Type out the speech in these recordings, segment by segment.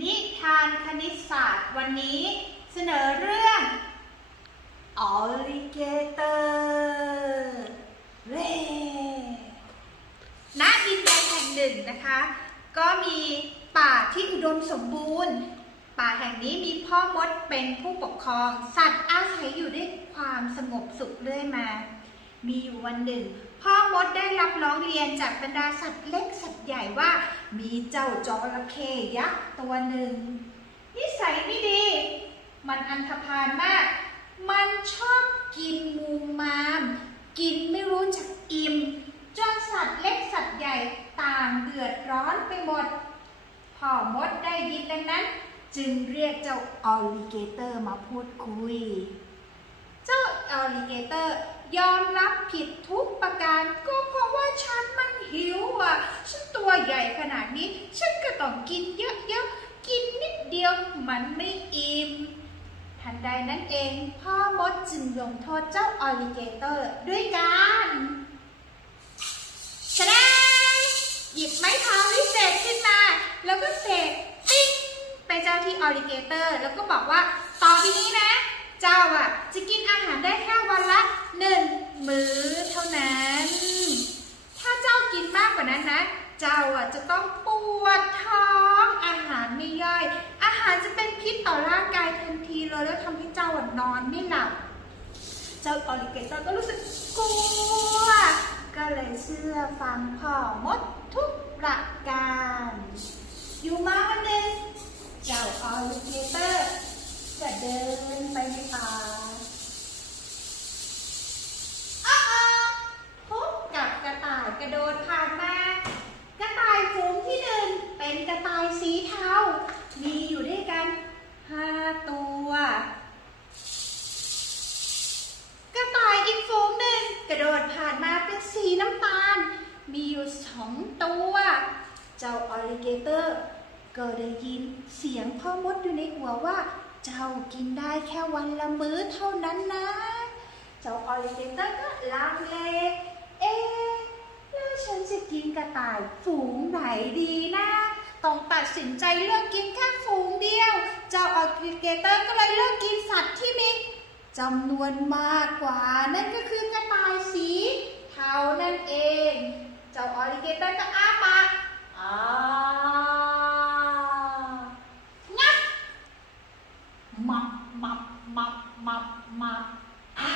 นิทานคณิตศาสตร์วันนี้เสนอเรื่อง Alligator เร่ณดินแดนแห่งหนึ่งนะคะ ก็มีป่าที่อุดมสมบูรณ์ ป่าแห่งนี้มีพ่อมดเป็นผู้ปกครอง สัตว์อาศัยอยู่ด้วยความสงบสุขเรื่อยมา มีอยู่วันหนึ่ง พ่อมดได้รับร้องเรียนจากบรรดาสัตว์เล็กสัตว์ใหญ่ว่า มีเจ้าจระเข้ยักษ์ตัวหนึ่ง นิสัยไม่ดี มันอันธพาลมาก มันชอบกินมูมาม กินไม่รู้จักอิ่มจนสัตว์เล็กสัตว์ใหญ่ต่างเดือดร้อนไปหมด พ่อมดได้ยินดังนั้น จึงเรียกเจ้าออลลิเกเตอร์มาพูดคุย เจ้าออลลิเกเตอร์ ยอมรับผิดทุกประการ ก็เพราะว่าฉันมันหิวอะ ฉันตัวใหญ่ขนาดนี้ ฉันก็ต้องกินเยอะๆ กินนิดเดียวมันไม่อิ่ม ทันใดนั้นเอง พ่อมดจึงลงโทษเจ้าออลิเกเตอร์ด้วยการชนะหยิบไม้เท้าวิเศษขึ้นมา แล้วก็เสกปิ้งไปเจ้าที่ออลิเกเตอร์ แล้วก็บอกว่าต่อไปนี้นะ เจ้าอะ จะกินอาหารได้แค่วันละหนึ่ง มื้อเท่านั้น ถ้าเจ้ากินมากกว่านั้นนะ เจ้าอะจะต้องปวดท้อง อาหารไม่ย่อย อาหารจะเป็นพิษต่อร่างกายทันทีเลยแล้วทำให้เจ้าอะนอนไม่หลับ เจ้าออลิเกเตอร์ก็รู้สึกกลัว ก็เลยเชื่อฟังพ่อมดทุกประการ อยู่มาวันหนึ่งเจ้าออลิเกเตอร์จะเดินไปในป่าอ้าวพบกับกระต่ายกระโดดผ่านมา กระต่ายฝูงที่หนึ่งเป็นกระต่ายสีเทา มีอยู่ด้วยกันห้าตัว กระต่ายอีกฝูงหนึ่งกระโดดผ่านมาเป็นสีน้ำตาล มีอยู่สองตัว เจ้าออลลิ เกเตอร์ ก็ได้ยินเสียงพ่อมดอยู่ในหัวว่า เจ้ากินได้แค่วันละมื้อเท่านั้นนะ เจ้าออลิเกเตอร์ก็ลังเล เอ๊แล้วฉันจะกินกระต่ายฝูงไหนดีนะต้องตัดสินใจเลือกกินแค่ฝูงเดียว เจ้าออลิเกเตอร์ก็เลยเลือกกินสัตว์ที่มีจำนวนมากกว่า นั่นก็คือกระต่ายสีเทานั่นเอง เจ้าออลิเกเตอร์ก็อ้างับมับมับมับมับมับอ่า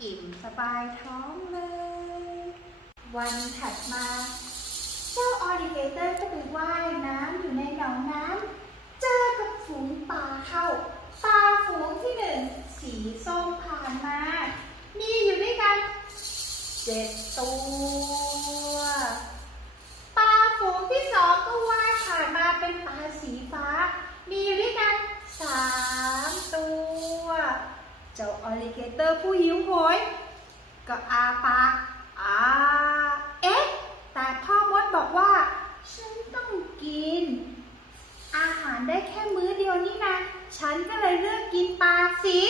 อิ่มสบายท้องเลย วันถัดมา เจ้าออลลิเกเตอร์ก็ไปว่ายน้ำอยู่ในหนองน้ำเจอกับฝูงปลาเข้าปลาฝูงที่หนึ่งสีส้มผ่านมา มีอยู่ด้วยกันเจ็ดตัวปลาฝูงที่สองก็ว่ายผ่านมาเป็นปลาสีฟ้า มีอยู่ด้วยกันสามตัว เจ้าออลลิเกเตอร์ผู้หิวโหย ก็อาปากอาเอ๊ะ แต่พ่อมดบอกว่า ฉันต้องกิน อาหารได้แค่มื้อเดียวนี่นะ ฉันก็เลยเลือกกินปลาสิ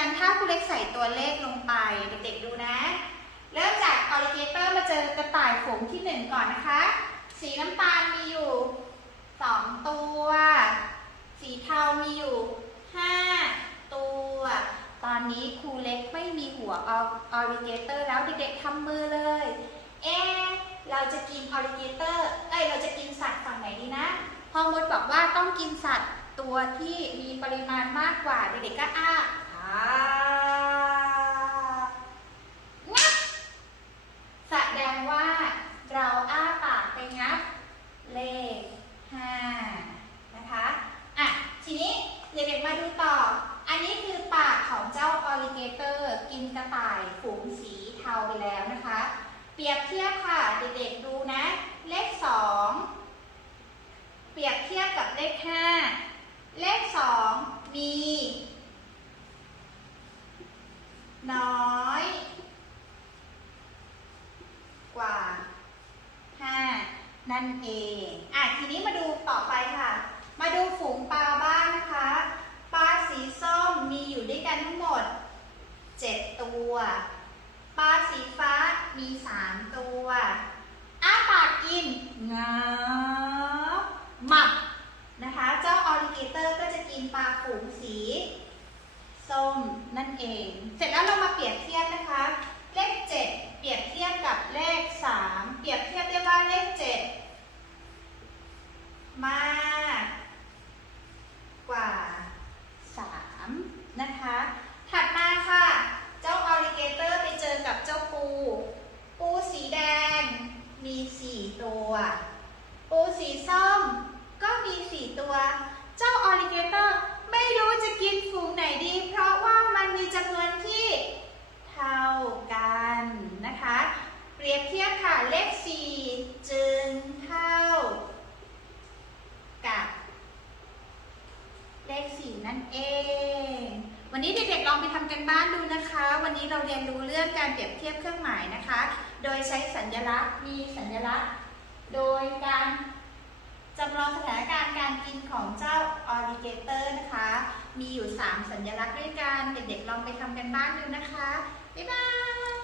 กันถ้าคุณเล็กใส่ตัวเลขลงไปเด็กๆดูนะ เริ่มจากออลลิเกเตอร์มาเจอกระต่ายฝูงที่หนึ่งก่อนนะคะ สีน้ำตาลมีอยู่สองตัว สีเทามีอยู่ห้าตัว ตอนนี้ครูเล็กไม่มีหัวออลลิเกเตอร์แล้วเด็กๆทำมือเลย เอ๊เราจะกินออลลิเกเตอร์ เอ้ยเราจะกินสัตว์ฝั่งไหนดีนะพ่อมดบอกว่าต้องกินสัตว์ตัวที่มีปริมาณมากกว่าเด็กๆก็อ้าอ้า งับ แสดงว่าเราอ้าปากไปงับ เลขห้านะคะ อะ ทีนี้เด็กๆมาดูต่อ อันนี้คือปากของเจ้าออลิเกเตอร์ กินกระต่ายฝูงสีเทาไปแล้วนะคะ เปรียบเทียบค่ะเด็กๆดูนะ เลขสองเปรียบเทียบกับเลขห้าเลขสองมี น้อย กว่าห้านั่นเอง อะ ทีนี้มาดูต่อไปค่ะ มาดูฝูงปลาบ้างนะคะ ปลาสีส้มมีอยู่ด้วยกันทั้งหมด 7 ตัว ปลาสีฟ้ามี 3 ตัวอ้าปากกินงับหมับนะคะ เจ้าออลิเกเตอร์ก็จะกินปลาฝูงสี ส้มนั่นเอง เสร็จแล้วเรามาเปรียบเทียบนะคะ เลข 7 เปรียบเทียบกับเลข 3 เปรียบเทียบได้ว่าเลข 7 มากกว่า 3 นะคะ ถัดมาค่ะ เจ้าออลิเกเตอร์ไปเจอกับเจ้าปู ปูสีแดงมี 4 ตัว ปูสีส้มก็มี 4 ตัว เจ้าออลิเกเตอร์ไม่รู้จะกินฝูงไหนดี เพราะว่ามันมีจำนวนที่ เท่ากันนะคะ เปรียบเทียบค่ะเลข 4 จึงเท่ากับเลข 4 นั่นเอง วันนี้เด็กๆลองไปทำกันบ้านดูนะคะ วันนี้เราเรียนรู้เรื่องการเปรียบเทียบเครื่องหมายนะคะ โดยใช้สัญลักษณ์มีสัญลักษณ์ โดยการจำลองสถานการณ์การกินของเจ้าออริเกเตอร์นะคะ มีอยู่ 3 สัญลักษณ์ด้วยกัน เด็กๆ ลองไปทำกันบ้านดูนะคะ Goodbye.